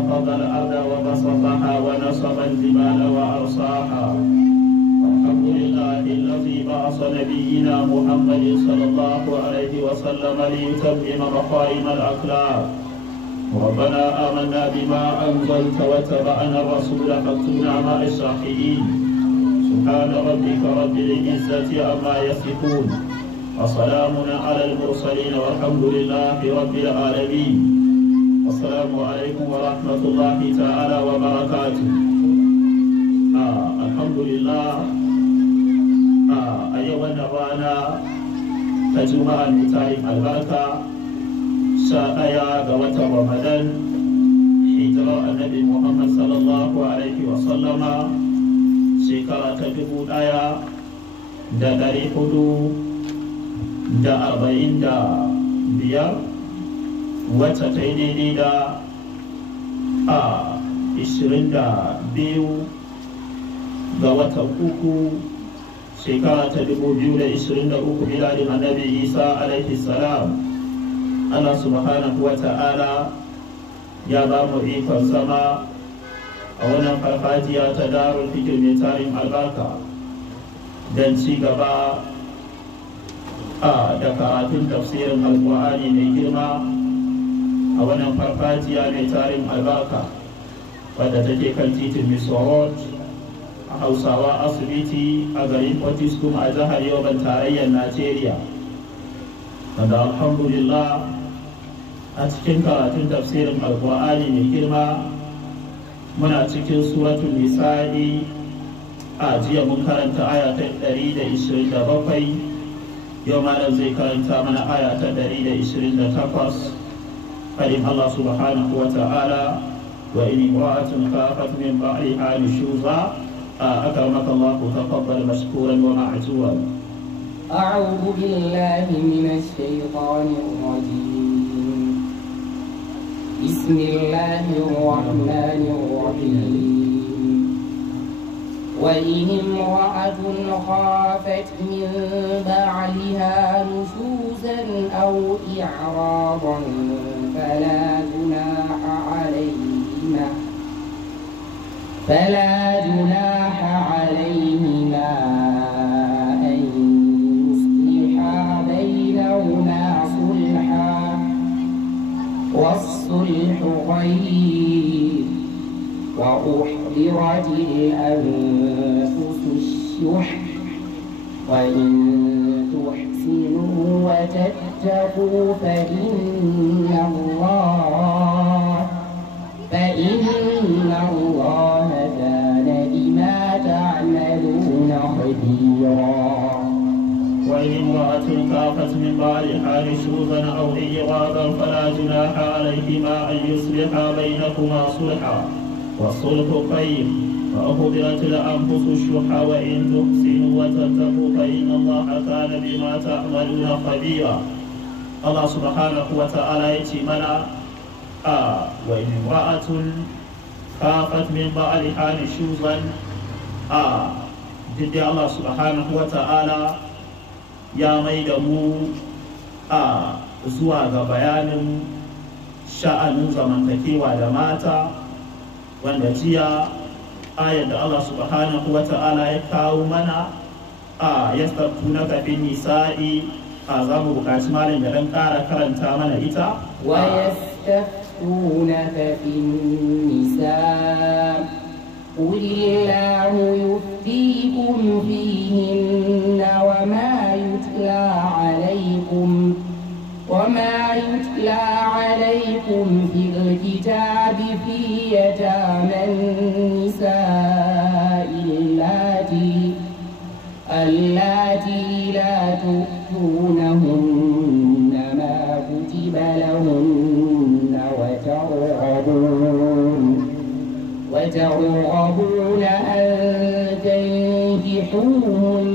خفض الأرض وبسطها ونصب الجبال وأرساها. الحمد لله الذي بعث نبينا محمد صلى الله عليه وسلم ليتمم مقايم الأخلاق. ربنا آمنا بما أنزلت واتبعنا الرسول فاكتبنا مع الشاهدين. سبحان ربك رب العزة عما يصفون وسلام على المرسلين والحمد لله رب العالمين. السلام عليكم ورحمة الله تعالى وبركاته. الحمد لله. أيها النوانا تجمع المتاعب البركة شاء قوة رمضان هجرة النبي محمد صلى الله عليه وسلم shekara ta 1445 wacce ta yi daidai da 22 ga watan uku shekara ta 2023 miladin annabi Isa alaihi salam. Allah subhanahu wa ta'ala ya ba mu ikon zama a wannan farfajiya ta darul fikir mai tarin albarka don ci gaba da karatun tafsirin alkur'ani mai girma a wannan farfajiya mai tarin albarka wadda take kan titin misoro a hausawa asibiti a garin Potiskum a jihar Yoban tarayyar Najeriya. Wanda alhamdulillah a cikin karatun tafsirin alkur'ani mai girma muna cikin suratul nisa'i. A jiya mun karanta aya ta 127, yau malam zai karanta mana aya ta 128. fadin Allah subhanahu wa ta'ala wa in imra'atun khafat min ba'liha nushuza akramaka Allah tafaddal mashkuran wa ma'juran. أعوذ بالله من الشيطان الرجيم. بسم الله الرحمن الرحيم. وإن امرأة خافت من بعلها نشوزا أو إعراضا فلا جناح عليهما أن يصلحا بينهما صلحا والصلح خير وأحضرت الأنفس الشح وإن تحسنوا وتتقوا فإن الله كان بما تعملون خبيرا. وإن امرأة خافت من بعلها نشوزا أو إعراضا فلا جناح عليهما أن يصلحا بينهما صلحا والصلح خير وأحضرت الأنفس الشح وإن تحسنوا وتتقوا فإن الله كان بما تعملون خبيرا. الله سبحانه وتعالى يتمنى وإن امرأة خافت من بعلها نشوزا جد الله سبحانه وتعالى ya mai da mu zuwa ga bayanin sha'anin zamantakewa da mata, wanda jiya ayar da Allah subhanahu wa ta'ala ya kawo mana yastabtunaka fin nisa'i za mu buƙaci malam da dan ƙara karanta mana ita. Wa yastaftunaka fin nisa'i قل الله يفتيكم فيهن وما يتلى عليكم في الكتاب في يتامى النساء اللاتي لا تؤتونهن ما كتب لهن وترغبون أن تنكحوهن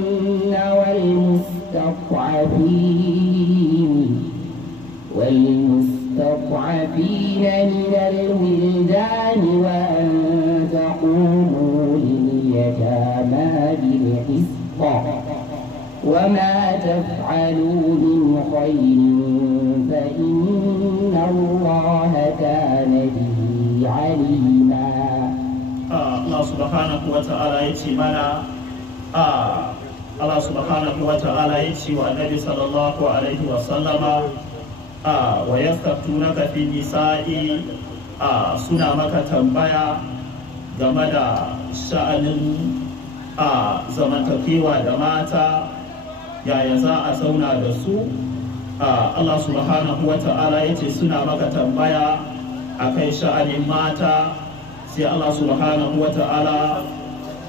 والمستضعفين من الولدان وأن تقوموا لليتامى بالقسط وما تفعلوا من خير فإن الله كان به عليما. الله سبحانه وتعالى يتي منا الله سبحانه وتعالى يتي والنبي صلى الله عليه وسلم ويستفتونك في النساء suna maka tambaya game da sha'anin zamantakewa da mata, yaya za a zauna da su. Allah subhanahu wa ta'ala ya ce suna maka tambaya a kai sha'anin mata, sai Allah subhanahu wa ta'ala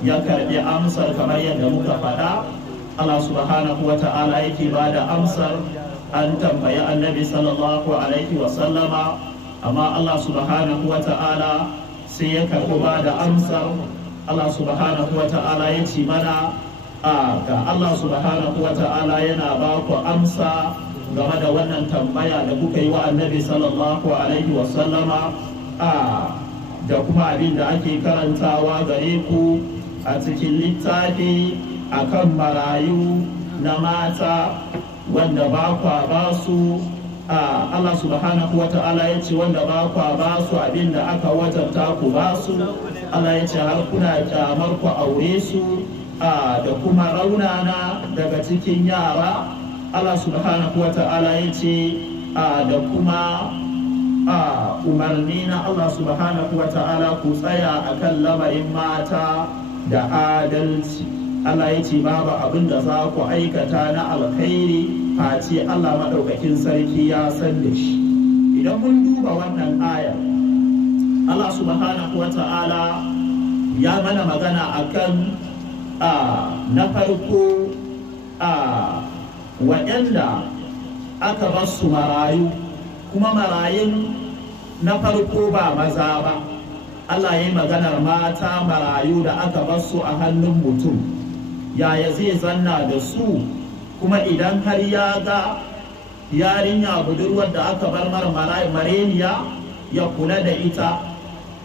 ya karbi amsar kamar yadda muka faɗa. Allah subhanahu wa ta'ala yake ba da amsar, an tambayi annabi sallallahu alaihi wa sallama, amma Allah subhanahu wa ta'ala sai ya karbi ba da amsar. Allah subhanahu wa ta'ala ya ce mana ga Allah subhanahu wa ta'ala yana ba ku amsa game da wannan tambaya da kuka yi wa annabi sallallahu alaihi wa sallama, da kuma abin da ake karantawa gare ku a cikin littafi akan marayu na mata wanda ba kwa ba su. Allah subhanahu wa ta'ala ya ce wanda ba kwa ba su abin da aka wajabta ku ba su. Allah ya ce har kuna kyamar ku aure su da kuma raunana daga cikin yara. Allah subhanahu wa ta'ala ya ce da kuma umarni na Allah subhanahu wa ta'ala ku tsaya akan lamarin mata da adalci. Allah ya ce babu abin da za ku aikata na alkhairi face Allah maɗaukakin sarki ya san da shi. Idan mun duba wannan ayar, Allah subhanahu wa ta'ala ya mana magana akan na farko waɗanda aka bar su marayu, kuma marayun na farko ba maza ba. Allah ya yi maganar mata marayu da aka bar su a hannun mutum, yaya zai zanna da su, kuma idan har ya ga yarinya budurwar da aka bar mareniya ya kula da ita,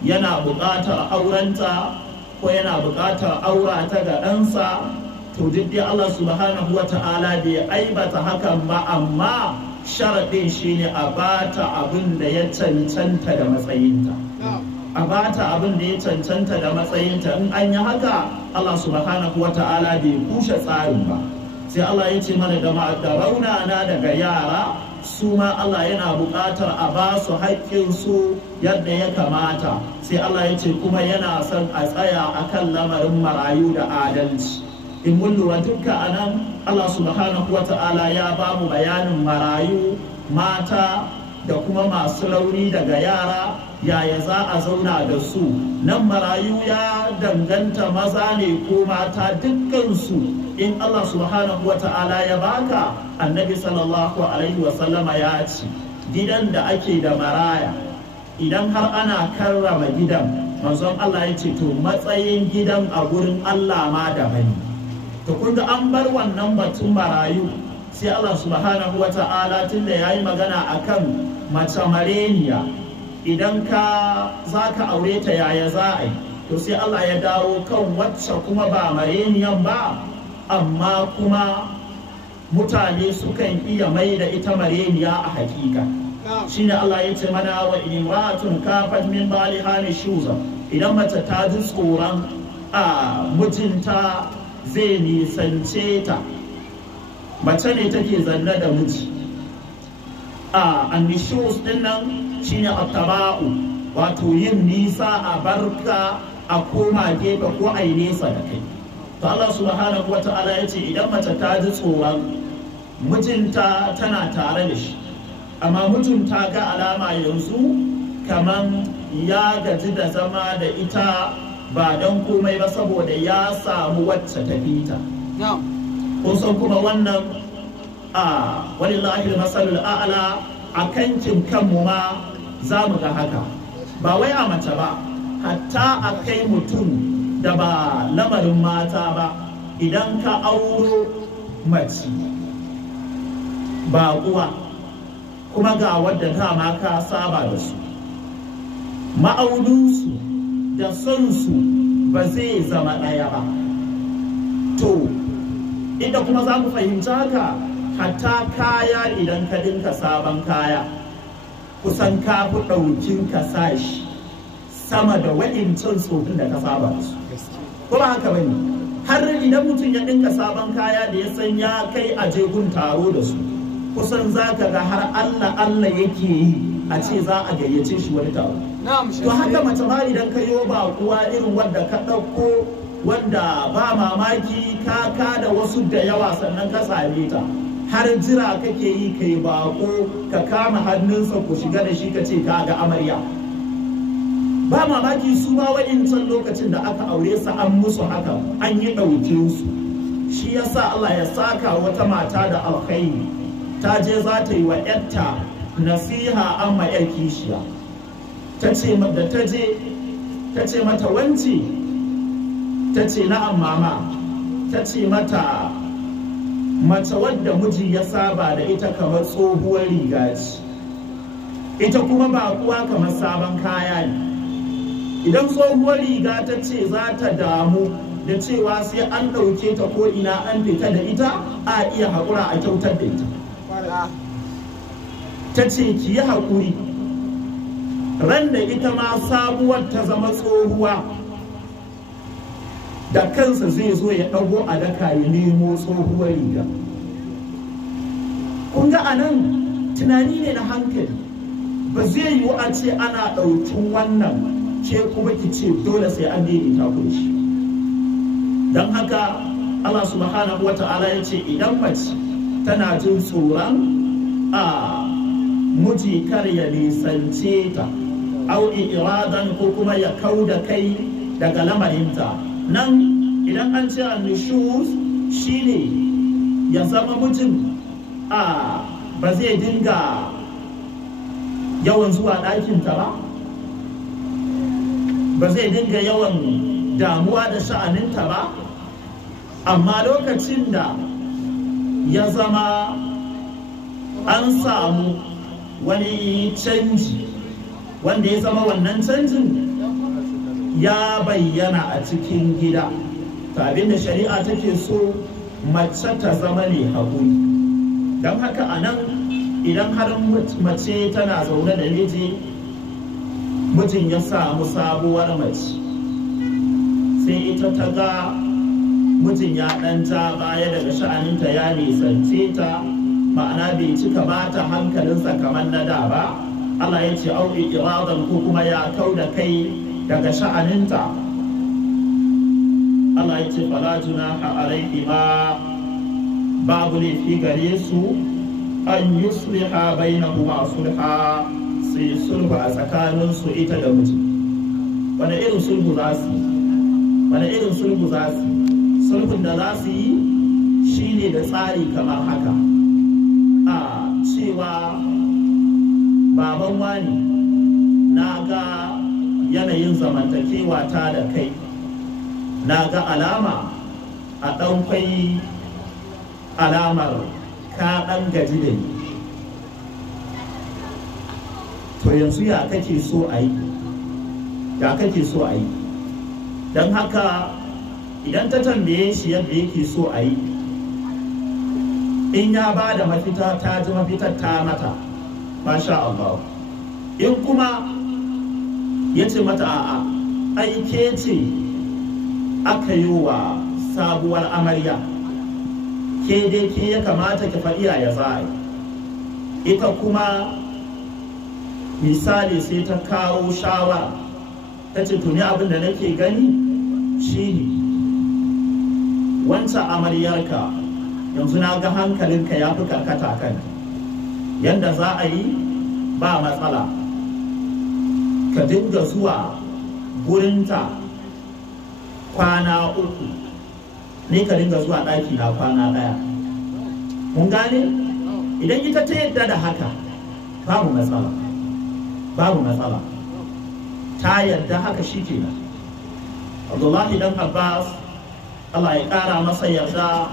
yana buƙatar aurenta ko yana buƙatar aurata ga ɗansa, to duk dai Allah subhanahu wa ta'ala bai aibata hakan ba, amma sharaɗin shine a bata abin da ya cancanta da matsayinta. A bata abin da ya cancanta da matsayinta. In an yi haka, Allah subhanahu wa ta'ala bai kushe tsarin ba. Sai Allah ya ce mana da raunana daga yara, su ma Allah yana buƙatar a ba su haƙƙinsu yadda ya kamata. Sai Allah ya ce kuma yana son a tsaya akan lamarin marayu da adalci. In mun lura dukka a nan, Allah subhanahu wa ta'ala ya ba mu bayanin marayu, mata da kuma masu rauni daga yara, yaya za a zauna da su. Nan marayu ya danganta maza ne ko mata, dukkansu in Allah subhanahu wa ta'ala ya baka. Annabi sallallahu alaihi wa sallama ya ce gidan da ake da maraya, idan har ana karrama gidan, manzon Allah ya ce to matsayin gidan a gurin Allah ma daban. To kun ga an bar wannan batun marayu, sai Allah subhanahu wa ta'ala tunda yayi magana akan mace mareniya, idan za ka aure ta yaya za a yi, to sai Allah ya dawo kan wacce kuma ba mareniyan ba, amma kuma mutane sukan iya mai da ita mareniya a hakika. Shine Allah ya ce mana wa imratun kafat min baliha shuza, idan mace ta ji tsoron mijinta zai nisance ta, mace ne take zanne da miji. Annishus din nan shine attaba'u, wato yin nisa a barka a koma gefe ko a yi nesa da kai. To Allah subhanahu wa ta'ala ya ce idan mace ta ji tsoron mijinta tana tare da shi, amma mijin ta ga alama yanzu kaman ya gaji da zama da ita ba don komai ba saboda ya samu wacce ta fita. Kun san kuma wannan walillahi masalul a'la, a kankin kanmu ma za mu ga haka, ba wai a mace ba, hatta a kai mutum da ba lamarin mata ba. Idan ka auro mace ba uwa, kuma ga wadda dama ka saba da su, ma'auninsu da son su ba zai zama ɗaya ba. To inda kuma za ku fahimci haka, hatta kaya idan ka dinka sabon kaya, kusan ka fi ɗaukin ka sa shi, sama da wa'incan tsofin da ka saba da su. Ko ba haka bane? Har idan mutum ya dinka sabon kaya da ya san ya kai a jegun taro da su, kusan za ka ga har Allah yake yi a ce za a gayyace shi wani taro. To haka mace ma idan ka yi ba kuwa irin wanda ka ɗauko wanda ba mamaki ka da wasu da yawa sannan ka same ta, har jira kake yi kai bako ka kama hannunsa ku shiga da shi ka ce ka ga amarya. Ba mamaki su ma wa'incan lokacin da aka aure su an musu haka, an yi ɗauke su. Shi yasa Allah ya saka wata mata da alkhairi, ta je za ta yi wa ‘yarta nasiha amma ‘yar kishiya. Ta ce da ta je, ta ce mata wance, ta ce na'am mama, ta ce mata mace wadda miji ya saba da ita kamar tsohuwar riga ce, ita kuma ba kuwa kamar sabon kaya ne. Idan tsohuwar riga ta ce za ta damu da cewa sai an ɗauke ta ko ina an fita da ita, a iya haƙura a kyautar da ita. Ta ce ki yi haƙuri, ran da ita ma sabuwar ta zama tsohuwa, da kansa zai zo ya ɗago a daka ya nemo tsohuwar riga. Kun ga anan tunani ne na hankali, ba zai yiwu a ce ana ɗaukin wannan ke kuma ki ce dole sai an daidaita ku shi. Don haka Allah subhanahu wa ta'ala ya ce idan mace tana jin tsoron a miji kar ya nisance ta, au iradan ko kuma ya kau da kai daga lamarinta. Nan idan an ce annushuz shine ya zama mijin ba zai dinga yawan zuwa ɗakinta ba zai dinga yawan damuwa da sha'aninta ba, amma lokacin da ya zama an samu wani canji wanda ya zama wannan canjin ya bayyana a cikin gida, abin da shari'a take so mace ta zama ne haƙuri. Don haka a nan idan har mace tana zaune da mijin ya samu sabuwar mace, sai ita ta ga mijin ya ɗanta baya daga sha'aninta ya nisance ta, ma'ana bai cika ba ta hankalinsa kamar na da ba. Allah ya ce auki iradan ko kuma ya kau da kai daga sha'aninta. Allah ya ce fala junaha alaihima, babu laifi gare su an yusliha bainahuma sulha, sai sulhu a tsakaninsu ita da miji. Wani irin sulhu za su yi? Wani irin sulhu za su yi? Sulhun da za su yi shine da tsari kamar haka, a cewa baban wani na ga yanayin zamantakewa ta da kai, na ga alama a ɗaukai alamar ka ɗan gaji da ni, to yanzu ya kake so a yi? Ya kake so a yi? Don haka idan ta tambaye shi yadda yake so a yi, in ya ba da mafita ta ji mafitar ta mata, masha Allah. In kuma ya ce mata a'a, aike ce aka yi wa sabuwar amarya, ke dai ke ya kamata ki faɗi ya za a yi. Ita kuma misali sai ta kawo shawara, ta ce tuni abin da nake gani shine wancan amaryarka yanzu na ga hankalinka ya fi karkata kan yadda za a yi ba matsala, ka dinga zuwa gurinta kwana 3, ne ka dinga zuwa ɗaki na kwana 1. Mun gane? Idan ita ta yadda da haka babu matsala, babu matsala, ta yadda haka shi ke nan. Abdullahi dan Abbas, Allah ya ƙara masa yarda,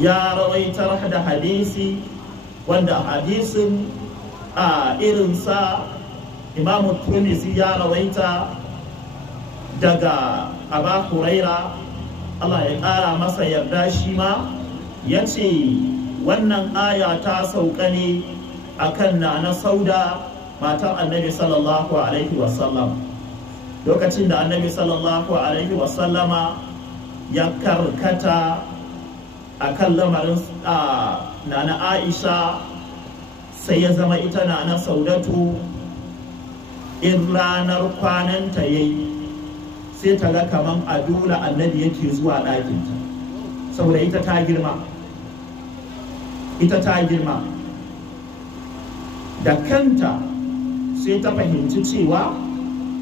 ya rawaitar da hadisi wanda hadisin irinsa Imamu Tirmidhi ya rawaita daga Aba Huraira, Allah ya ƙara masa yarda, shi ma ya ce wannan aya ta sauka ne akan Nana Sauda matar annabi sallallahu alaihi wasallam. Lokacin da annabi sallallahu alaihi wasallama ya karkata a kan lamarin nana Aisha, sai ya zama ita nana Saudatu in ranar kwananta yayi sai ta ga kaman a dole annabi yake zuwa ɗakinta, saboda ita ta girma da kanta sai ta fahimci cewa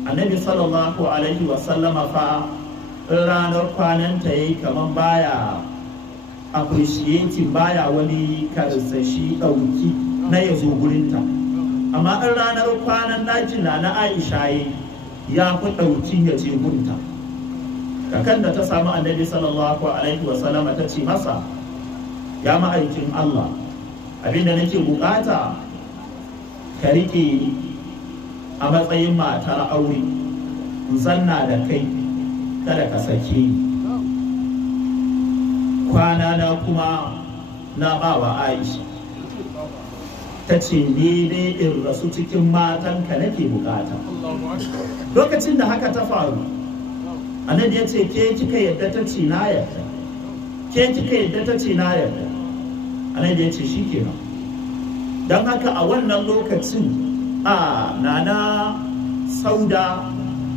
annabi sallallahu alaihi wasallama fa ranar kwananta yayi kaman baya appreciating, baya wani karsashi ɗauki na ya zo gurinta, amma in ranar kwanan ɗakin na Aisha ya fi ɗauki ya je gunta. Kakan da ta samu annabi sallallahu alaihi wasallama ta ce masa, ya ma'aikin Allah, abinda nake bukata ka riƙe a matsayin matar aure, in zanna da kai kada ka sake ni. Kwana na kuma na bawa Aisha. Ta ce ni dai in rasu cikin matanka nake bukata. Lokacin da haka ta faru, annabi ya ce ke kika yadda? Ta ce na yadda. Ke kika yadda? Ta ce na yadda. Annabi ya ce shikenan. Don haka a wannan lokacin nana Sauda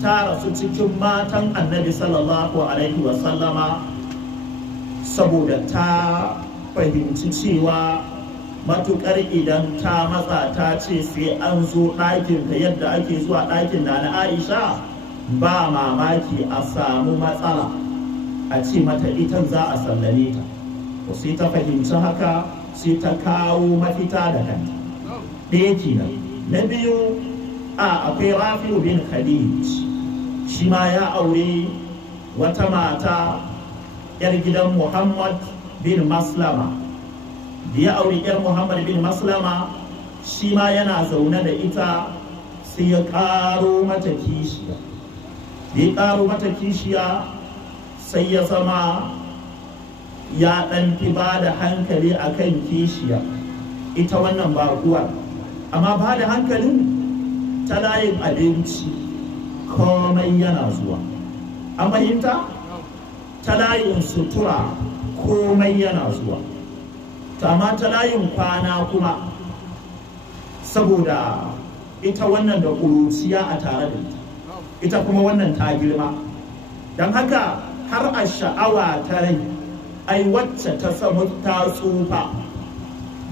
ta rasu cikin matan annabi sallallahu alaihi wasallama, saboda ta fahimci cewa matukar idan ta matsa ta ce sai an zo ɗakinta yadda ake zuwa ɗakin na Aisha, ba mamaki a samu matsala a ce mata itan za a sallame ta. Sai ta fahimci haka, sai ta kawo mafita da kanta. Ɗaya kenan. Na biyu, akwai Rafi'u bin Khadij, shi ma ya aure wata mata yar gidan Muhammad bin Maslama. Da ya aure yar Muhammad bin Maslama, shi ma yana zaune da ita, sai ya ƙaro mata kishiya. Da ya ƙaro mata kishiya, sai ya zama ya ɗan fi ba da hankali a kan kishiya ita wannan baƙuwar, amma ba da hankalin ta layin abinci komai yana zuwa, an fahimta? Ta layin sutura komai yana zuwa, amma ta layin kwana kuma, saboda ita wannan da ƙuruciya a tare da ita kuma wannan ta girma, don haka har a sha'awa ta rai, ai wacce ta samu ta tsufa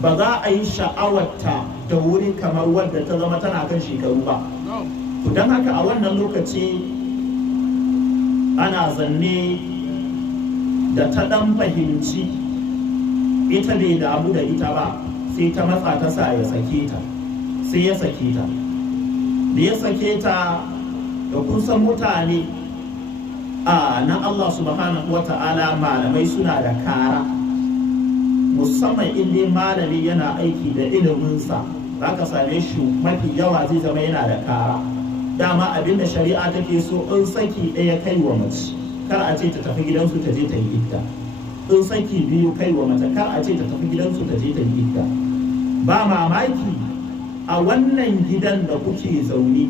ba za a yi sha'awarta da wuri kamar wadda ta zama tana kan shekaru ba. Don haka a wannan lokaci ana zanne da ta ɗan fahimci ita bai damu da ita ba, sai ta matsa ta sa ya sake ta, sai ya sake ta. Da ya sake ta, da kun san mutane na Allah subhanahu wa ta'ala, malamai suna da kara, musamman inda malami yana aiki da iliminsa, za ka same shi mafi yawa zai zama yana da kara. Dama abinda shari'a take so, in saki ɗaya kai wa mace, kar a ce ta tafi gidansu ta je ta yi idda. In saki biyu kai wa mace, kar a ce ta tafi gidansu ta je ta yi idda. Ba mamaki a wannan gidan da kuke zaune,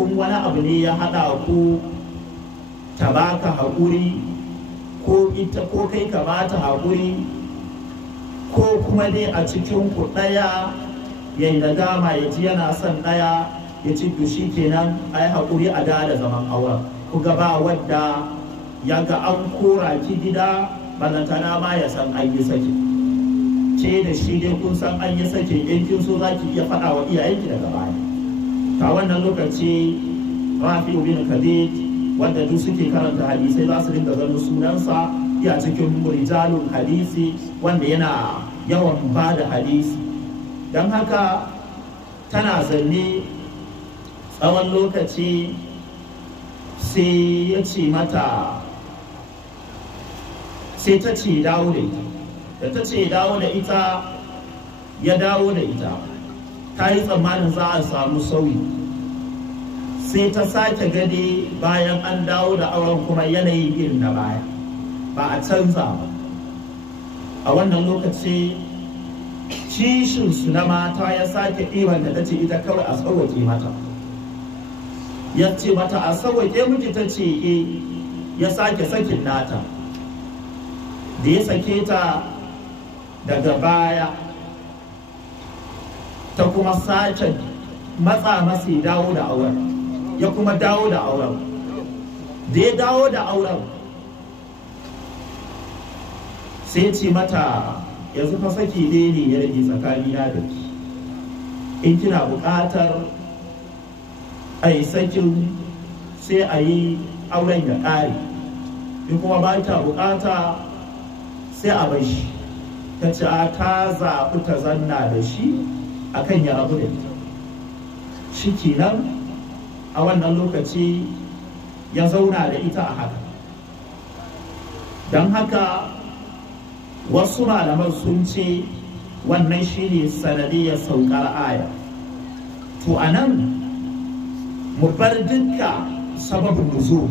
in wani abu ne ya haɗa ku, ta baka haƙuri, ko ita ko kai ka bata haƙuri, ko kuma dai a cikin ku ɗaya ya yi nadama ya ji yana son ɗaya, ya ci to shi kenan a yi haƙuri a da zaman auren. Ku gaba wadda ya ga an kora ki gida, balantana ma ya san an yi sake. Ce da shi dai kun san an yi sake, in kin so za ki iya faɗa wa iyayenki daga baya. Ta wannan lokaci Rafi'u bin Khadij, wanda duk suke karanta hadisai za su dinga ganin sunansa ya cikin rijalul hadisi, wanda yana yawan ba da hadisi. Don haka tana zanne tsawon lokaci, sai ya ce mata, sai ta ce dawo da ita. Da ta ce dawo da ita, ya dawo da ita. Ta yi tsammanin za a samu sauyi, sai ta sake gade bayan an dawo da auren kuma yanayi irin na baya, ba a canza ba. A wannan lokaci shi kishinsu na mata ya sake ɗiban da ta ce ita kawai a sauwaƙe mata, ya ce mata a sauwaƙe miki, ta ce e, ya sake sakin nata. Da ya sake ta daga baya ta kuma sake matsa masa ya dawo da auren, ya kuma dawo da auren. Da ya dawo da auren sai ce mata yanzu fa saki ne ya rage tsakanina da ki, in kina buƙatar a yi sakin sai a yi auren ya ƙare, in kuma ba ta buƙata sai a bai shi. Ta ce a ta zaɓi ta zanna da shi akan ya rabu da ita. Shi kenan a wannan lokaci ya zauna da ita a haka. Don haka wasu malaman sun ce wannan shine sanadiyar saukar aya. To a nan mu bar dukka sababin nuzul,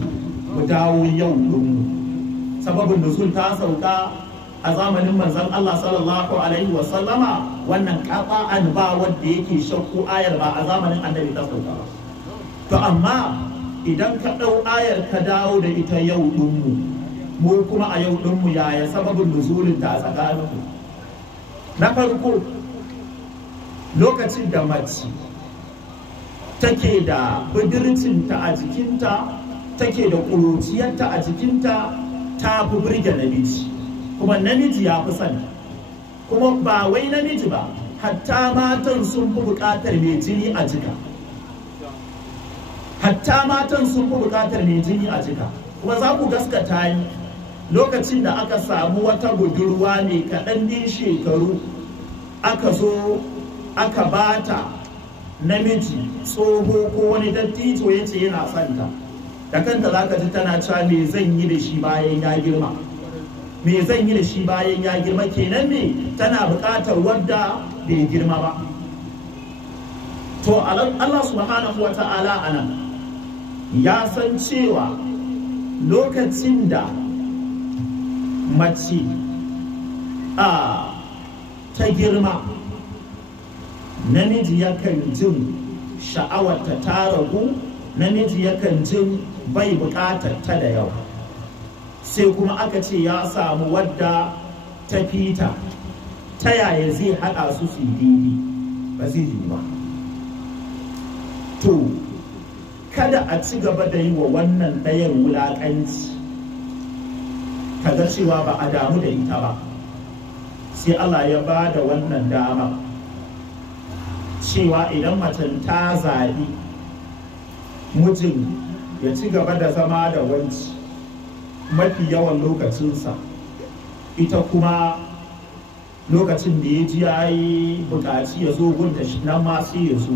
mu dawo yau ɗinmu. Sababin nuzul ta sauka a zamanin manzon Allah sallallahu alaihi wasallama, wannan ƙafa'an ba wanda yake shakku ayar ba a zamanin annabi ta sauka ba. To amma idan ka ɗau ayar ka dawo da ita yau ɗinmu, mu kuma a yau ɗinmu yaya sababin nuzulin ta a tsakaninmu? Na farko, lokacin da mace take da budurcinta a jikinta, take da ƙuruciyarta a jikinta, ta fi burge namiji, kuma namiji ya fi sani. Kuma ba wai namiji ba, hatta matan sun fi buƙatar mai jini a jika, hatta matan sun fi buƙatar mai jini a jika. Kuma za ku gaskata ni, lokacin da aka samu wata budurwa mai kaɗan din shekaru, aka zo aka bata namiji tsoho ko wani dattijo ya ce yana santa, da kanta za ka ji tana cewa me zan yi da shi bayan ya girma, me zan yi da shi bayan ya girma. Kenan me tana buƙatar wadda bai girma ba. To Allah subhanahu wa ta'ala anan ya san cewa lokacin da mace ta girma, namiji yakan jin sha'awarta ta ragu, namiji yakan jin bai buƙatar ta da yawa. Sai kuma aka ce ya samu wadda ta fita, ta yaya zai haɗa su su daidai? Ba zai yi ba. To kada a ci gaba da yi wa wannan ɗayar wulaƙanci, kaga cewa ba a damu da ita ba. Sai Allah ya ba da wannan dama cewa idan macen ta zaɓi mijin ya ci gaba da zama da wanci mafi yawan lokacinsa, ita kuma lokacin da ya ji ya yi buƙaci ya zo gunta nan ma sai ya zo.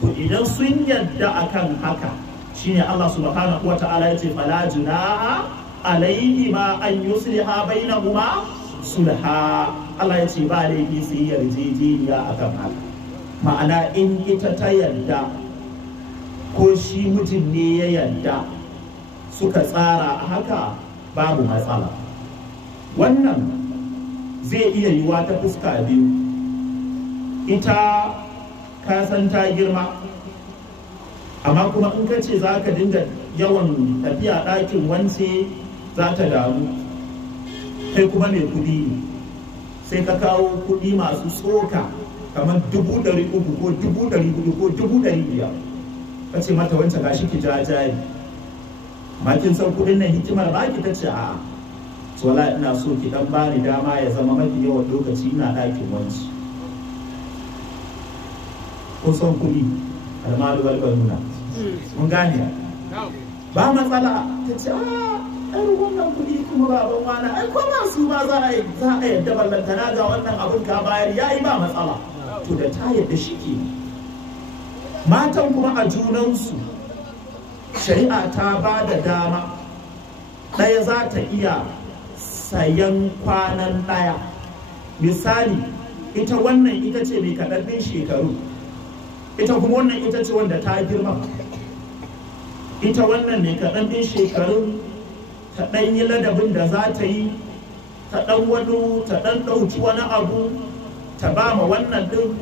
To idan sun yadda akan haka, shine Allah subhanahu wa ta'ala ya ce fala junaha alaihi ma an yusliha bainahuma sulha. Allah ya ce ba laifi su yi yarjejeniya akan haka. Ma'ana in ita ta yadda ko shi mutum ne ya yadda, suka tsara a haka, babu matsala. Wannan zai iya yiwa ta fuska biyu. Ita ka san ta girma, amma kuma in ka ce za ka dinga yawan tafiya ɗakin wance za ta damu. Kai kuma mai kuɗi ne, sai ka kawo kuɗi masu tsoka kamar 300,000 ko 400,000 ko 500,000, ka ce mata wancan gashi ki jajari. Makin san kuɗin nan hikimar baki, ta ce a'a, wala ina so ki dan bani dama ya zama mafi yawan lokaci ina ɗakin wanci. Kun san kuɗi almalu wal banuna, mun gane ba matsala. Ta ce ɗan wannan kuɗi kuma baban wana, ai ko masu ba za a yadda ballantana ga wannan abin ka bayar yayi ba matsala. To da ta yadda shi ke. Matan kuma a junansu shari'a ta ba da dama, ɗaya za ta iya sayan kwanan ɗaya. Misali, ita wannan ita ce mai kaɗaɗɗin shekaru, ita kuma wannan ita ce wanda ta girma. Ita wannan mai kaɗaɗɗin shekaru ta ɗan yi ladabin da za ta yi, ta ɗan ɗauki wani abu, ta ba ma wannan ɗin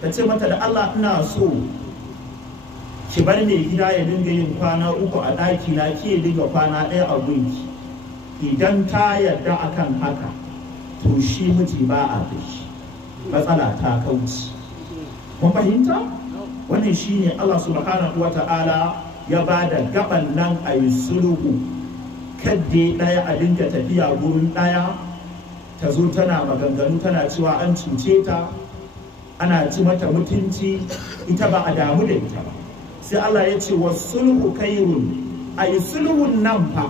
ta ce mata da Allah ina so ki bar mai gida ya dinga yin kwana 3 a ɗaki na ke dinga kwana 1 a gunki. Idan ta yarda akan haka to shi miji ba a shi, matsala ta kauce. Mun fahimta? Wannan shine Allah subhanahu wata'ala ya ba da gaban nan a yi sulhu, kadde ɗaya a dinga tafiya gurin ɗaya ta zo tana maganganu tana cewa an cuce ta, ana ci mata mutunci, ita ba a damu da ita ba. Sai Allah ya ce wa sulhu kairun, a yi sulhun nan fa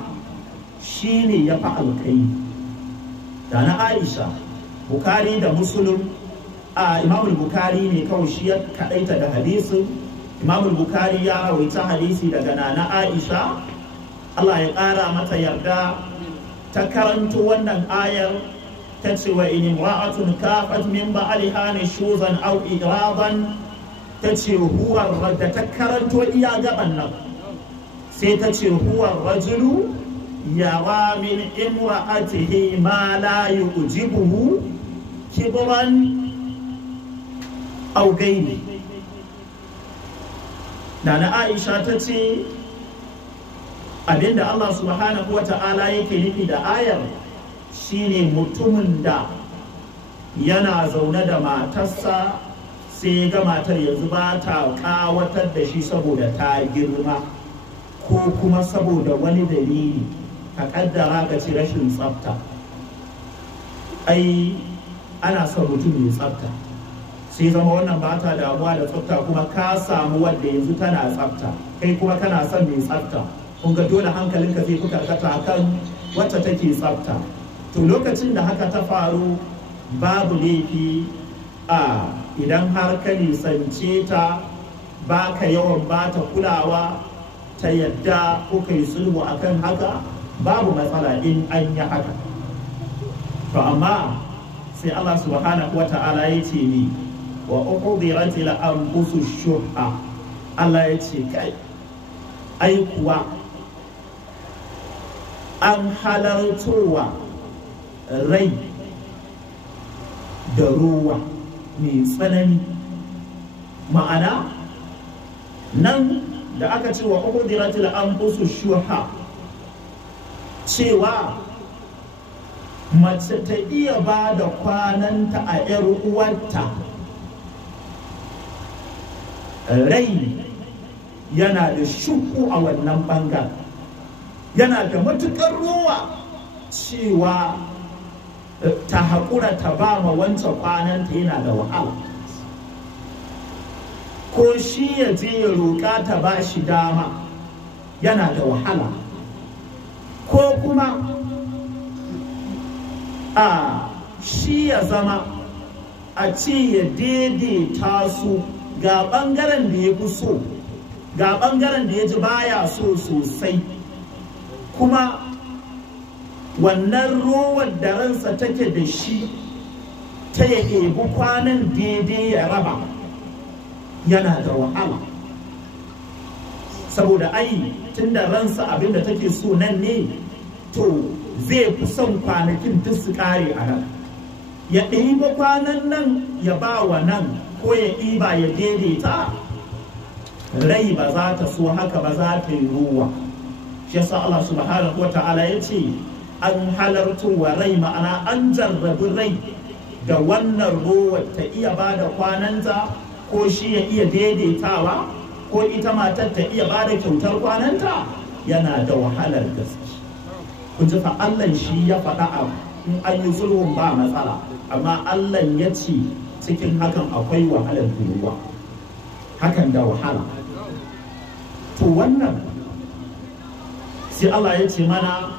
shi ne ya fi alkai. Da na Aisha, Bukari da Muslim, Imamul Bukari ne kawai shi ya kaɗaita da hadisin. Imamul Bukari ya rawaita hadisi daga Nana Aisha, Allah ya ƙara mata yarda, ta karanto wannan ayar ta ce wa in imra'atun kafat min ba'aliha nushuzan aw iradan, ta ce huwa da ta karanto iya gaban nan sai ta ce huwa rajulu yawa min imra'atihi ma la yujibuhu kibran aw gairi. Nana Aisha ta ce abinda Allah subhanahu wa ta'ala yake nufi da ayar shine mutumin da yana zaune da matarsa sai ga matar yanzu ba ta kawatar da shi saboda ta girma ko kuma saboda wani dalili, ka kaddara ka ci rashin tsafta. Ai ana son mutum mai tsafta, sai zama wannan ba ta damuwa da tsafta, kuma ka samu wanda yanzu tana tsafta, kai kuma kana son mai tsafta, kun ga dole hankalinka zai fi karkata kan wacce take tsafta. To lokacin da haka ta faru babu laifi idan har ka nisance ta, ba ka yawan ba ta kulawa, ta yadda kuka yi sulhu akan haka, babu matsala in an yi haka. To amma sai Allah subhanahu wa ta'ala ya ce ni wa uqdirati la anfusu shuha, Allah ya ce kai ai kuwa an halartowa rai da ruwa mai tsanani. Ma'ana nan da aka ce wa uqdiratil anfusu shuha, cewa mace ta iya ba da kwananta a 'yar uwarta, rai yana da shuku a wannan bangaren, yana da matukar ruwa cewa ta haƙura ta ba ma wancan kwananta yana da wahala, ko shi ya je ya roƙa ta ba shi dama yana da wahala, ko kuma shi ya zama a ce ya daidaita su, ga ɓangaren da ya fi so ga ɓangaren da ya ji baya so sosai, kuma wannan rowar da ransa take da shi ta ya ebi kwanan daidai ya raba yana da wahala. Saboda ai tun da ransa abinda take so nan ne, to zai fi son kwanakin duk su kare a nan, ya ɗiba kwanan nan ya ba wa nan, ko ya ɗiba ya daidaita. Rai ba za ta so haka ba, za ta yi ruwa. Shi yasa Allah subhanahu wa ta'ala ya ce an halartu wa rai, ma'ana an jarrabi rai da wannan ruwa, ta iya ba da kwananta, ko shi ya iya daidaitawa, ko ita matar ta iya ba da kyautar kwananta, yana da wahalar gaske. Kun ji fa Allah shi ya faɗa abu, in an yi sulhun ba matsala, amma Allah ya ce cikin hakan akwai wahalar ruwa, hakan da wahala. To wannan sai Allah ya ce mana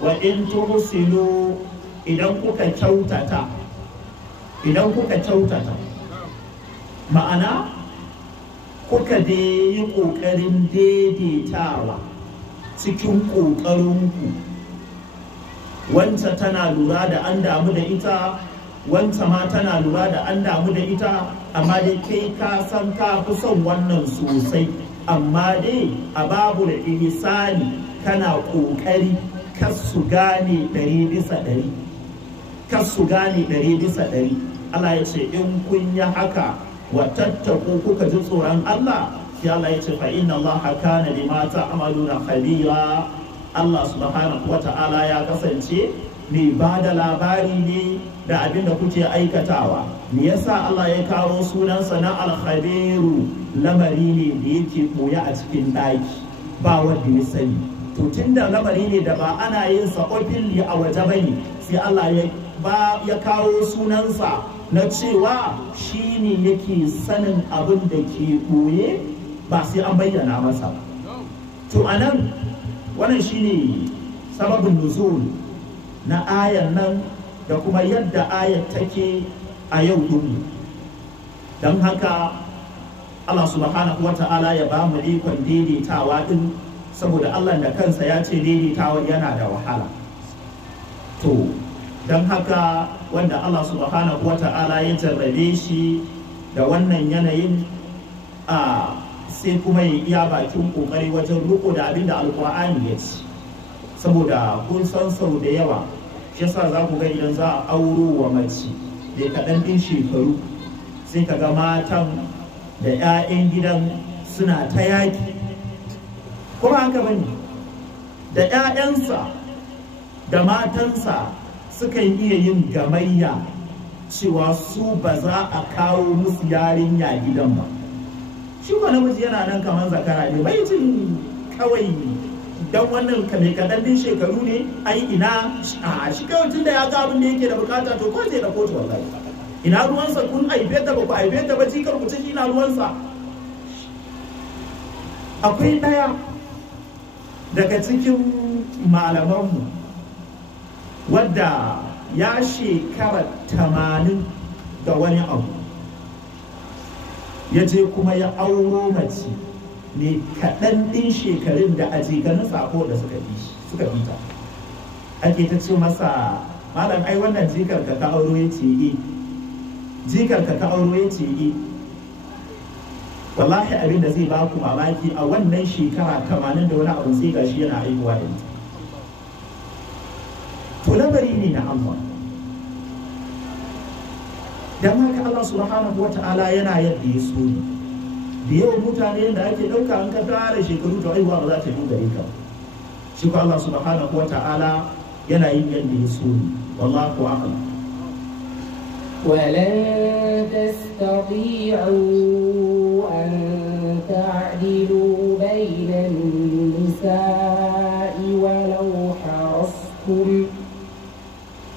wa in tuhsinu, idan kuka kyautata, ma'ana kuka dai yi ƙoƙarin daidaitawa cikin ƙoƙarinku, wanta tana lura da an damu da ita, wanta ma tana lura da an damu da ita, amma dai kai ka san ka fi son wannan sosai, amma dai a babu da ihsani kana ƙoƙari kas su gane 100%, kas su gane 100%, Allah ya ce in kun yi haka wa tattaku kuka ji tsoron Allah sai Allah ya ce fa inna Allah kana bima ta'maluna khabira. Allah subhanahu wata'ala ya kasance mai ba da labari ne da abin da kuke aikatawa. Me yasa Allah ya kawo sunansa na al-khabiru? Lamari ne da yake koya a cikin ɗaki ba wanda ya sani. To tunda lamari ne da ba ana yin sa openly a waje bane, sai Allah ya kawo sunansa na cewa shi ne yake sanin abin da ke ɓoye ba sai an bayyana masa. To anan wannan shine sababin nuzul na ayan nan da kuma yadda ayat take a yau din. Don haka Allah subhanahu wa ta'ala ya ba mu ikon daidaitawa din, saboda Allah da kansa ya ce daidaitawa yana da wahala. To don haka wanda Allah subhanahu wa ta'ala ya jarrabe shi da wannan yanayin sai kuma ya iya bakin kokari wajen riko da abin da alkur'ani ya ci, saboda kun san sau da yawa shi yasa za ku ga idan za a auro wa mace da kaɗan ɗin shekaru sai ka ga matan da 'ya'yan gidan suna ta yaki, kuma haka bane, da 'ya'yansa da matansa sukan iya yin gamayya cewa su ba za a kawo musu yarinya gidan ba. Shi ko namiji yana nan kamar zakara ne, bai jin kawai dan wannan mai kaɗan din shekaru ne ai ina a shi kawai tun da ya ga abin da yake da bukata to ko zai da kotu wallahi. Ina ruwansa kun aibe ta ba ku aibe ta ba cikar ku ci ina ruwansa. Akwai ɗaya daga cikin malamanmu wadda ya shekara 80 da wani abu, ya je kuma ya auro mace ne kaɗan ɗin shekarun da a jikanin sako da suka fi ta. Ake ta ce masa, malam ai wannan jikar ka auro ya ce jikar ka auro ya ce wallahi abin da zai ba ku mamaki a wannan shekara 80 da wani abu sai gashi yana aihuwa da ita. To lamari ne na Allah. Dan haka Allah subhanahu wa ta'ala yana yadda ya so ne. Da yawan mutane da ake ɗauka an ka tara shekaru to aihuwa ba za ta yi gare ka. Shi ko Allah subhanahu wa ta'ala yana yin yadda ya so ne. Wallahu a'lam. ولن تستطيعوا أن تعدلوا بين النساء ولو حرصتم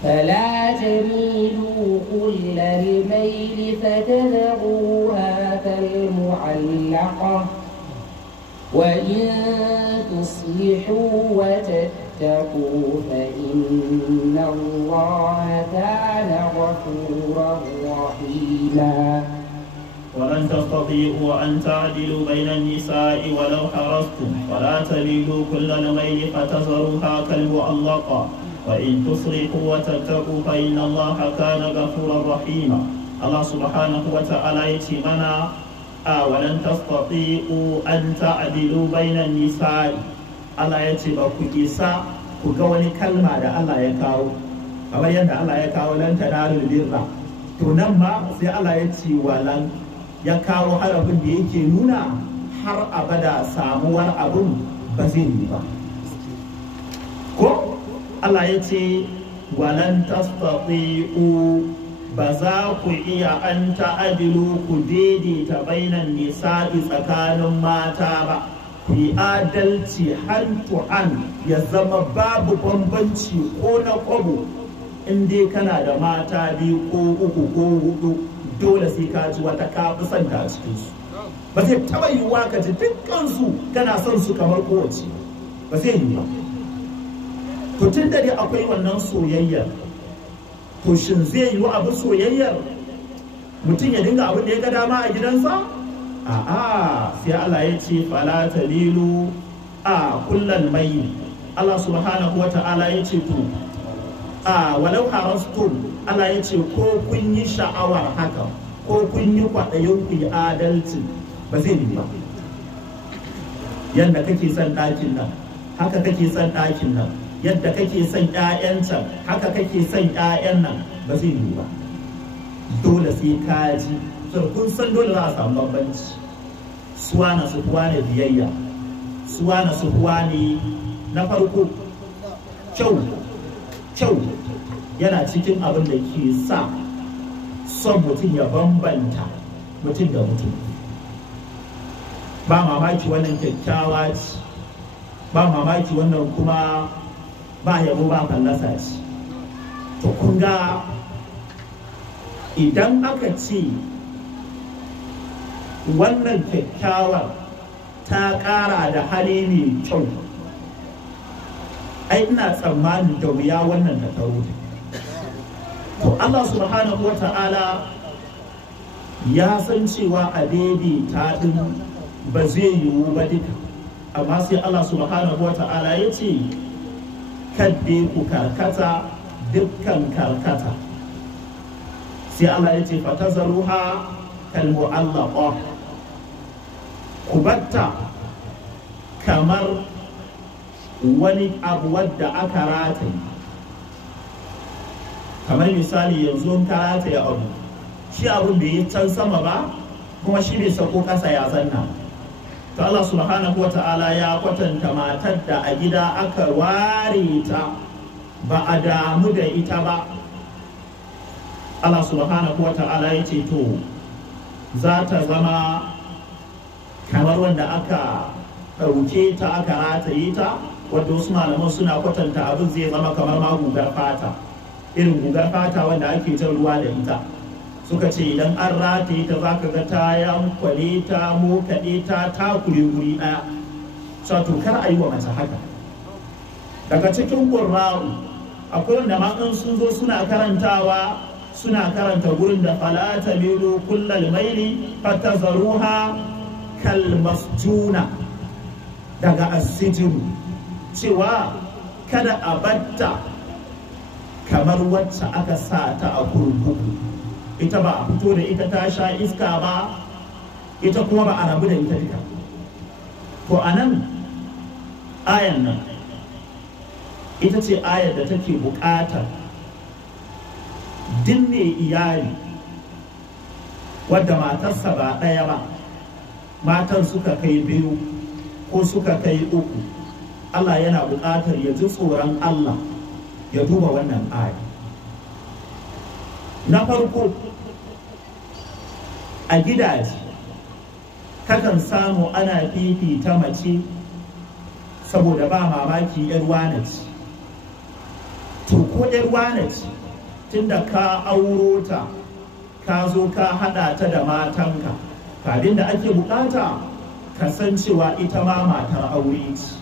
فلا تميلوا كل الميل فتذروها كالمعلقة وإن تصلحوا وتتقوا فإن الله كان غفورا رحيما. ولن تستطيعوا أن تعدلوا بين النساء ولو حرصتم ولا تميلوا كل الميل فتذروها كالمعلقة وإن تصلحوا وتتقوا فإن الله كان غفورا رحيما. الله سبحانه وتعالى يتمنى ولن تستطيعوا أن تعدلوا بين النساء. الله يتبع كيسا كوكوني كلمة الله يكاو kamar yadda Allah ya kawo lan tanalul birra, to nan ma sai Allah ya ce walan, ya kawo harafin da yake nuna har abada samuwar abun ba zai yi ba. Ko Allah ya ce walan tastati'u, ba za ku iya an ta'adilu ku daidaita bainan nisa'i tsakanin mata ba, ku yi adalci hand to hand ya zama babu bambanci ko na kwabo. In dai kana da mata biyu ko uku ko hudu, dole sai ka ji wata ka fi son ta cikin su. Ba zai taba yiwuwa ka ji dukkan su kana son su kamar kowace, ba zai yi ba. To tun da dai akwai wannan soyayyar, to shin zai yiwu abu soyayyar mutum ya dinga abin da ya ga dama a gidansa? A'a, sai Allah ya ce fala talilu kullal mai. Allah subhanahu wa ta'ala ya ce to walau harastum, Allah ya ce ko kun yi sha'awar haka ko kun yi kwaɗayin ku yi adalci ba zai yi ba. Yadda kake son ɗakin nan haka kake son ɗakin nan, yadda kake son ƴaƴan can haka kake son ƴaƴan nan, ba zai yi ba. dole sai ka ji kun san dole za a samu bambanci. Suwana su kuwa ne biyayya, suwana su kuwa ne na farko kyau yana cikin abin da ke sa son mutum ya bambanta mutum da mutum. Ba mamaki wannan kyakkyawa ce, ba mamaki wannan kuma ba yabo ba fallasa ce. To kun ga idan aka ce wannan kyakkyawar ta ƙara da hali mai kyau, ai ina tsammanin da wuya wannan da ta wuce. To Allah subhanahu wa ta'ala ya san cewa a daidaita ɗin ba zai yiwu ba duka, amma sai Allah subhanahu wa ta'ala ya ce kadde ku karkata dukkan karkata. Sai Allah ya ce fatazaruha kal mu'allaqa, ku batta kamar wani abu wadda aka rataye. Kamar misali yanzu ka rataye abu, shi abun bai yi can sama ba kuma shi bai sako ƙasa ya zanna. To Allah subhanahu wa ta'ala ya kwatanta matar da a gida aka ware ta ba a damu da ita ba. Allah subhanahu wa ta'ala ya ce to za ta zama kamar wanda aka ɗauke ta aka rataye ta, wadda wasu malaman suna kwatanta abin zai zama kamar ma gugar fata, irin gugar fata wanda ake jan ruwa da ita. Suka ce idan an rataye ta za ka ga ta yankwale ta mokaɗe ta takure guri ɗaya. To kar a yi wa mace haka. Daga cikin ƙurra'u akwai wanda ma in sun zo suna karantawa suna karanta gurin da fala tamilu kullal maili fatazaruha kal masjuna daga asijin, cewa kada a batta kamar wacce aka sa ta a kurkuku. Ita ba a fito da ita ta sha iska ba, ita kuma ba a rabu da ita duka. To a nan ayan nan ita ce ayar da take buƙatar dinne iyali wadda matarsa ba ɗaya ba, matan suka kai 2 ko suka kai 3. Allah yana buƙatar ya ji tsoron Allah ya duba wannan aya. Na farko, a gidaje kakan samu ana fifita mace saboda ba mamaki 'yar wane ce. To ko 'yar wane ce, tunda ka auro ta ka zo ka haɗa ta da matanka, abin da ake bukata kasancewa ita ma matar aure ce,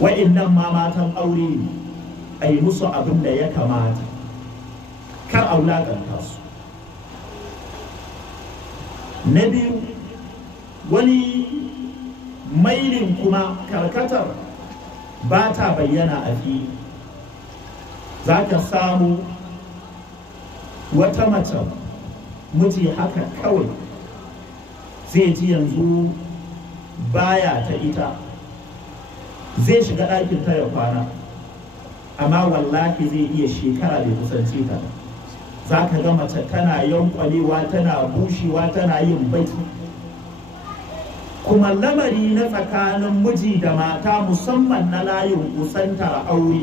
wa'innan ma matan aure ne, a yi musu abin da ya kamata, kar a wulaƙanta su. Na biyu, wani mailin kuma karkatar ba ta bayyana a fili. Za ka samu wata mace miji haka kawai zai ji yanzu baya ta ita, zai shiga ɗakin ta ya kwana, amma wallahi zai iya shekara bai kusance ta. Za ka ga mace tana yankwalewa, tana bushewa, tana yin baki. Kuma lamari na tsakanin miji da mata, musamman na layin kusantar aure,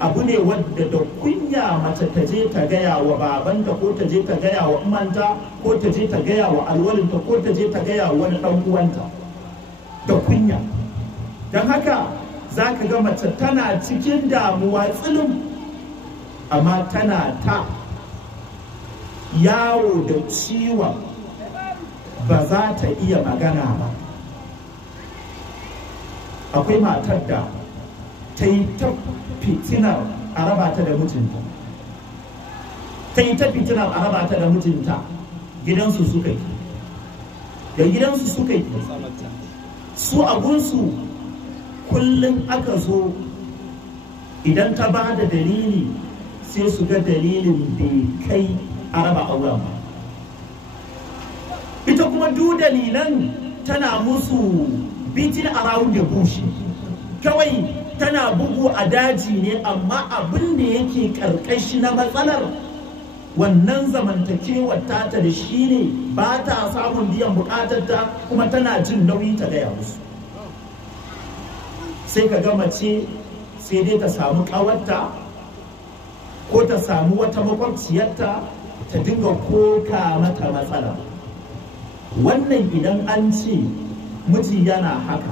abu ne wadda da kunya mace ta je ta gaya wa babanta, ko ta je ta gaya wa umanta, ko ta je ta gaya wa alwalinta, ko ta je ta gaya wa wani ɗan uwanta, da kunya. Don haka za ka ga mace tana cikin damuwa tsilin, amma tana ta yawo da ciwon ba za ta iya magana ba. Akwai matar da ta yi ta fitinar a raba ta da mijinta, ta yi ta fitinar a raba ta da mijinta, gidansu suka yi, da gidansu suka yi, su abunsu kullum aka zo idan ta ba da dalili sai su ga dalilin bai kai a raba auren ba. Ita kuma duk dalilan tana musu beating around the bush, kawai tana bugu a daji ne, amma abin da yake karkashi na matsalar wannan zamantakewar tata da shi ne ba ta samun biyan bukatarta kuma tana jin nauyi ta gaya musu. Sai ka ga mace sai dai ta samu ƙawarta ko ta samu wata makwabciyarta ta dinga koka mata matsala. Wannan idan an ce miji yana haka,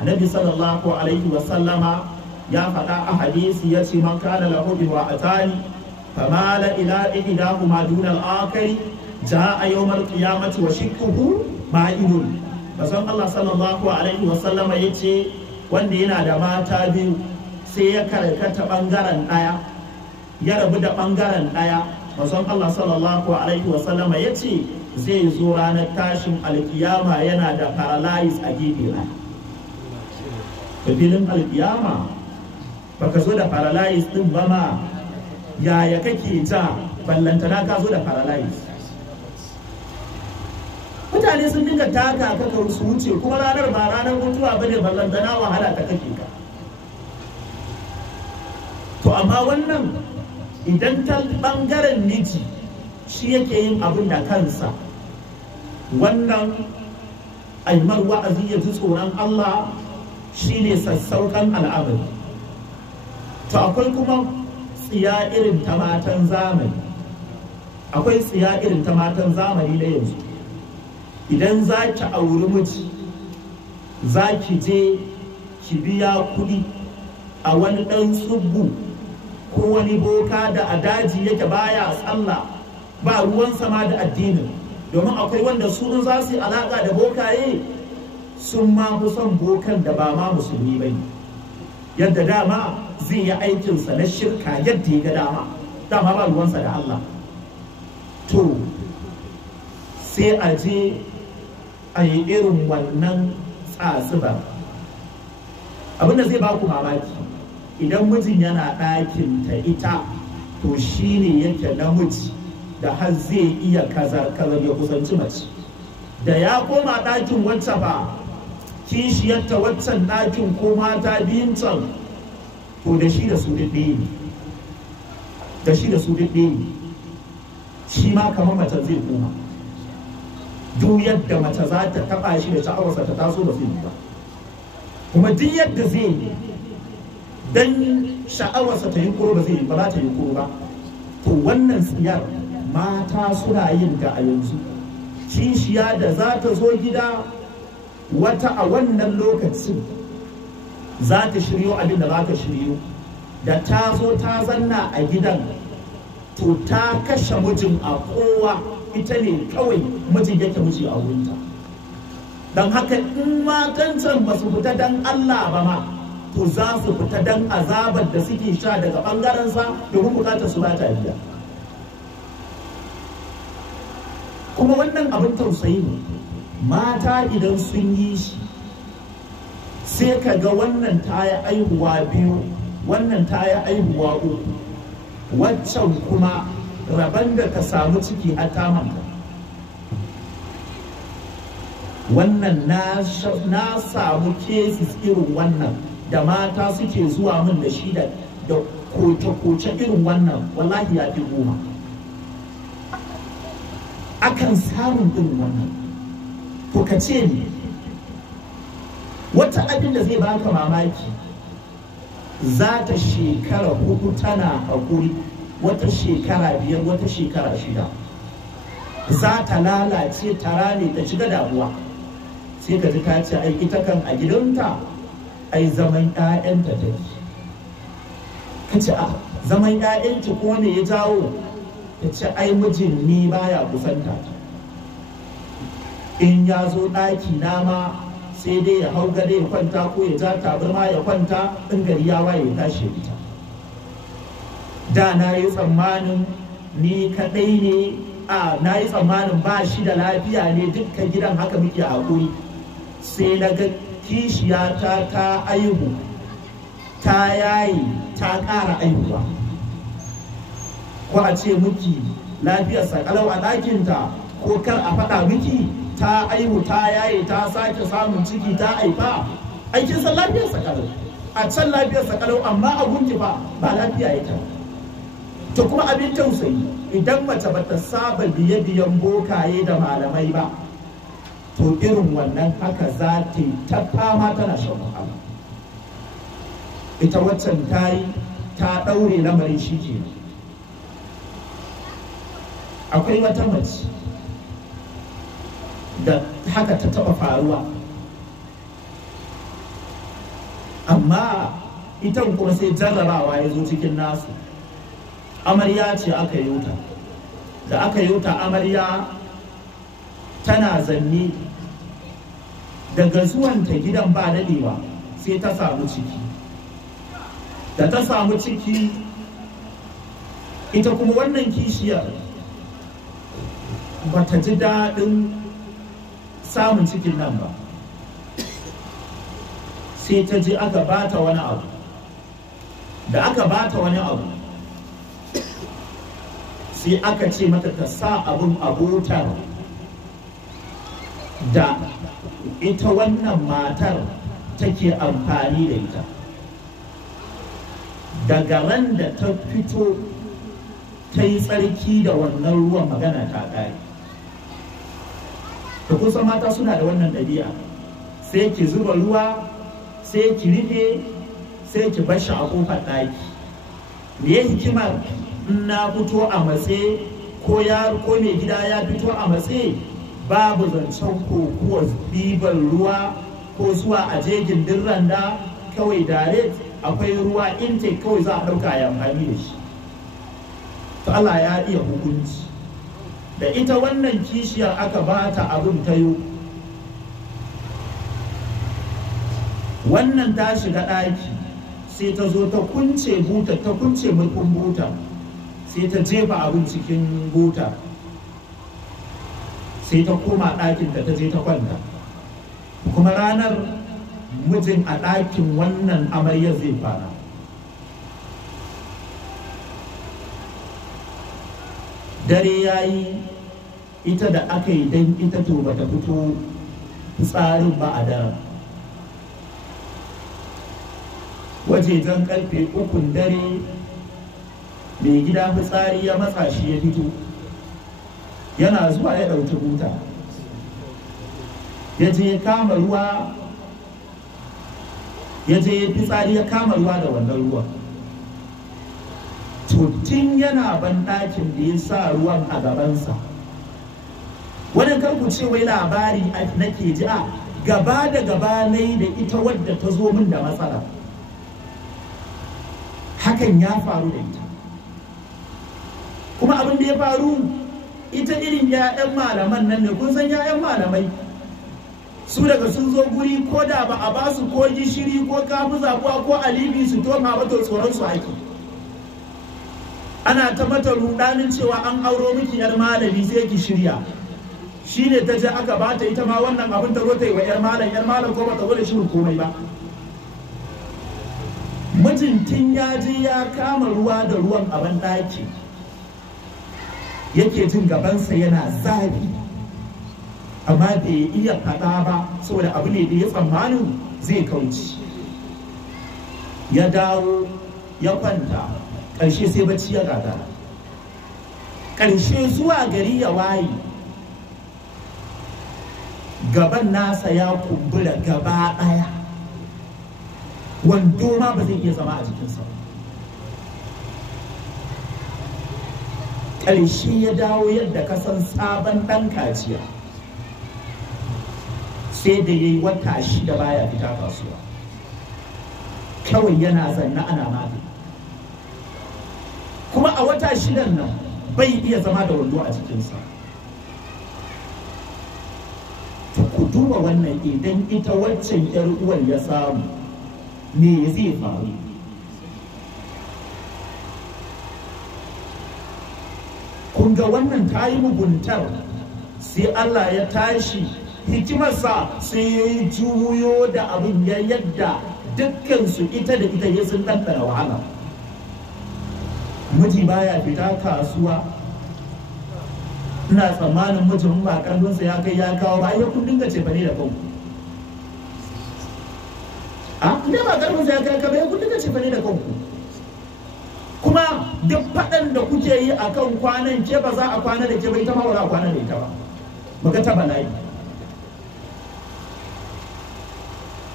annabi sallallahu alaihi wasallama ya faɗa a hadisi ya ce man kana lahu biwa'atani famala ila ihdahuma duna al-akhari jaa yawm al-qiyamati wa shikkuhu ma'ilun. Bazan Allah sallallahu alaihi wasallama yace wanda yana da mata biyu sai ya karkata bangaren daya ya rabu da bangaren daya, bazan Allah sallallahu alaihi wasallama yace zai zo ranar tashin alkiyama yana da paralyze a gefe na. Filin alkiyama baka zo da paralyze din ba ma, yaya kake ja ballantana ka zo da paralyze. Mutane sun dinga taka kaka su wuce kuma ranar ba ranar mutuwa bane, ballantana wahala ta kake ka. To amma wannan idan ta bangaren miji shi yake yin abin da kansa, wannan aimar wa'azi ya ji tsoron Allah shine sassauƙan al'amari. To akwai kuma tsiya irin ta matan zamani, akwai tsiya irin ta matan zamani na yanzu. Idan za ki auri miji, za ki je ki biya kuɗi a wani ɗan tsubbu ko wani boka da a daji yake baya sallah, ba ruwan sama da addinin. Domin akwai wanda su za su yi alaƙa da bokaye sun ma fi son bokan da ba ma musulmi ba ne, yadda dama zai yi aikinsa na shirka yadda ya ga dama ba ruwansa da Allah. To sai a je a yi irin wannan tsasibar. Abinda zai ba ku mamaki, idan mijin yana ɗakin ta ita, to shi ne yake namiji da har zai iya kazar-kazar ya kusanci mace. Da ya koma ɗakin wacce ba kishiyarta waccan ɗakin ko mata biyun can, to da shi da su ɗaya ne, da shi da su ɗaya ne, shi ma kamar mace zai koma. Duk yadda mace za ta taɓa shi da sha'awarsa ta taso ba zai yi ba, kuma duk yadda zai yi dan sha'awarsa ta yi kuro ba zai yi ba, za ta yi kuro ba. To wannan tsiyar mata suna yin ta a yanzu. Kishiya da za ta zo gida, wata a wannan lokacin za ta shiryo abin da za ta shiryo, da ta zo ta zanna a gidan, to ta kashe mijin a kowa, ita ne kawai mijin yake miji a wurinta. Don haka in matan can ba su fita don Allah ba ma, to za su fita don azabar da suke sha daga ɓangarensa domin bukatar su ba ta biya. Kuma wannan abin tausayi ne, mata idan sun yi shi sai ka ga wannan ta yi aihuwa biyu, wannan ta yi aihuwa uku, waccan kuma rabon da ka samu ciki a tamanta. Wannan na samu cases irin wannan da mata suke zuwa min da shi da koce-koce irin wannan, wallahi ya fi 10. Akan samun irin wannan. To ka ce ni, wata abin da zai baka mamaki, za ta shekara 4 tana haƙuri, wata shekara 5, wata shekara 6, za ta lalace ta rame ta shiga damuwa. Sai ka ji ta ce ai ita kan a gidanta ai zaman ƴaƴanta take. Ka ce a zaman ƴaƴanki ko ne ya jawo? Ta ce ai mijin ni baya kusanta ta, in ya zo ɗaki na ma sai dai ya hau gado ya kwanta ko ya ja tabarma ya kwanta, in gari ya waye ya tashi ita. Da na yi tsammanin ni kaɗai ne, na yi tsammanin ba shi da lafiya ne, dukkan gidan haka muke haƙuri. Sai na ga kishiyata ta aihu, ta yayi, ta ƙara aihuwa. Ko a ce miki lafiyarsa kalau a ɗakinta, ko kar a faɗa miki ta aihu, ta yaye, ta sake samun ciki, ta haifa, aikin san lafiyarsa kalau, a can lafiyarsa kalau, amma a gunki ba lafiya yake. to kuma abin tausayi idan mace bata saba biye-biyen bokaye da malamai ba, to irin wannan haka za ta yi ta fama tana shan wahala. Ita waccan ta ɗaure lamarin shi ke. Akwai wata mace da haka ta taɓa faruwa, amma ita kuma sai jarrabawa ya zo cikin nasu. Amarya ce aka yi ta, da aka yi ta amarya tana zanne, daga zuwanta gidan ba daɗewa sai ta samu ciki. Da ta samu ciki, ita kuma wannan kishiyar ba ta ji daɗin samun cikin nan ba, sai ta je aka bata wani abu. Da aka bata wani abu, sai aka ce mata ta sa abin abotar da ita wannan matar take amfani da ita. Daga ran da ta fito ta yi tsarki da wannan ruwan, magana ta ƙare. Da kusa mata suna da wannan ɗabi'a, sai ki zuba ruwa, sai ki rufe, sai ki bar shi a ƙofar ɗaki. Me ya hikimar? In na fito a matse ko mai gida ya fito a matse, babu zancen kokuwa ɗiban ruwa ko zuwa a je gindin randa, kawai direct akwai ruwa intake kawai za a ɗauka ya amfani da shi. To Allah ya iya hukunci. Da ita wannan kishiyar aka bata abin tayo, wannan ta shiga ɗaki sai ta zo ta kunce buta, ta kunce murfin buta, sai ta jefa abin cikin buta, sai ta koma ɗakinta ta je ta kwanta. Kuma ranar mijin a ɗakin wannan amaryar zai fara. Dare ya yi, ita da aka yi don ita to bata fito tsarin ba a daren. Wajejen karfe 3 dare, mai gida fitsari ya matsa shi ya fito, yana zuwa ya ɗauki buta, ya je kama ruwa, ya je fitsari ya kama ruwa da wannan ruwan. Tun yana ban ɗakin da ya sa ruwan a gabansa. Wani karku ce wai labari nake ji, a gaba da gaba na yi da ita wadda ta zo min da matsala. Hakan ya faru da ita. Kuma abin da ya faru, ita irin 'ya'yan malaman nan ne, kun san 'ya'yan malamai su daga sun zo guri ko da ba a ba su ko gishiri ko kafi zabuwa ko alibi su toma mata tsoron su ake. Ana ta mata rudanin cewa an auro miki 'yar malami sai ki shirya. Shi ne ta je aka bata ita ma wannan abin ta zo ta yi wa 'yar malam ko bata zo da shirin komai ba. Mijintin ya je ya kama ruwa da ruwan a ban ɗaki, yake jin gabansa yana zafi, amma bai iya faɗa ba saboda abu ne da ya tsammanin zai kauce. Ya dawo ya kwanta, ƙarshe sai bacci ya gagara. Ƙarshe zuwa gari ya waye, gaban nasa ya kumbura gaba ɗaya, wando ma ba zai iya zama a jikinsa. Ƙarshe ya dawo yadda kasan sabon ɗan kaciya, sai da ya yi wata 6 baya fita kasuwa, kawai yana zanna ana magani. Kuma a wata 6 nan bai iya zama da wando a jikinsa. Ku duba wannan, idan ita waccan 'yar uwar ya samu, me zai faru? Kun ga wannan ta yi muguntar, sai Allah ya tashi hikimarsa sai ya yi juyo da abin ya yadda dukkansu ita da ita ya sun ɗanɗana wahala. Miji baya fita kasuwa, ina tsammanin mijin ba ƙarfinsa ya kai ya kawo ba, ya kun dinga cefane da kanku. Ina ba ƙarfinsa ya kai ka ba, ya kun dinga cefane da kanku. Kuma duk faɗan da kuke yi akan kwanan ke ba za a kwana da ke ba, ita ma ba za a kwana da ita ba, muga ta bala'i.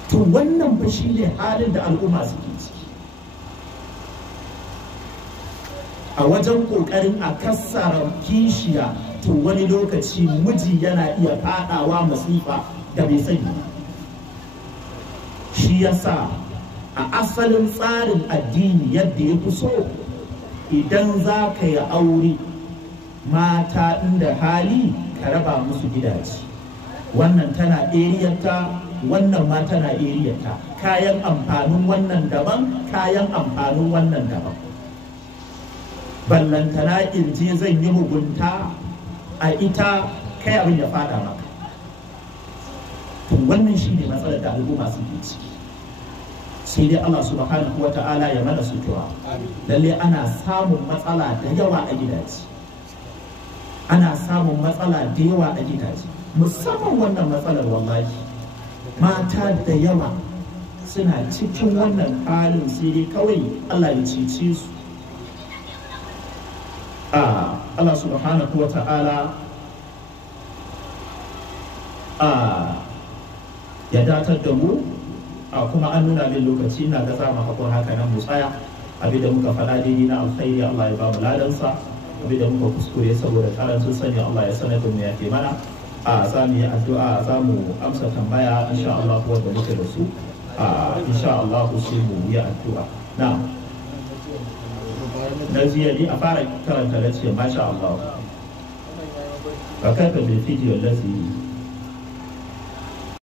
To wannan ba shi ne halin da al'umma suke ciki a wajen ƙoƙarin a kassara kishiya. To wani lokaci miji yana iya faɗawa masifa da bai sani ba. Shi yasa a asalin tsarin addini yadda ya fi so, idan za ka yi aure mata inda hali ka raba musu gidaje, wannan tana eriyarta, wannan ma tana eriyarta, kayan amfanin wannan daban, kayan amfanin wannan daban. Ballantana kirje zan yi mugunta a ita kai abin ya fada maka. To wannan shi ne matsalar da al'umma suke ciki. Sai dai Allah subhanahu wa ta'ala ya mana sutura. Lalle ana samun matsala da yawa a gidaje, ana samun matsala da yawa a gidaje, musamman wannan matsalar wallahi mata da yawa suna cikin wannan halin, sai dai kawai Allah ya cece su. Allah subhanahu wa ta'ala ya datar da mu, kuma an nuna min lokaci na ga zama hakon haka nan mu tsaya. Abinda muka faɗa daidai na alkhairi Allah ya ba mu ladansa, abinda muka kuskure saboda karancin sani Allah ya sanar da mu ya ke mana. Za mu yi addu'a, za mu amsa tambaya insha Allah wanda muke da su, insha Allah sai mu yi addu'a. Na jiya ne a fara karanta da ce masha Allah. Ba kai ka bil video lazi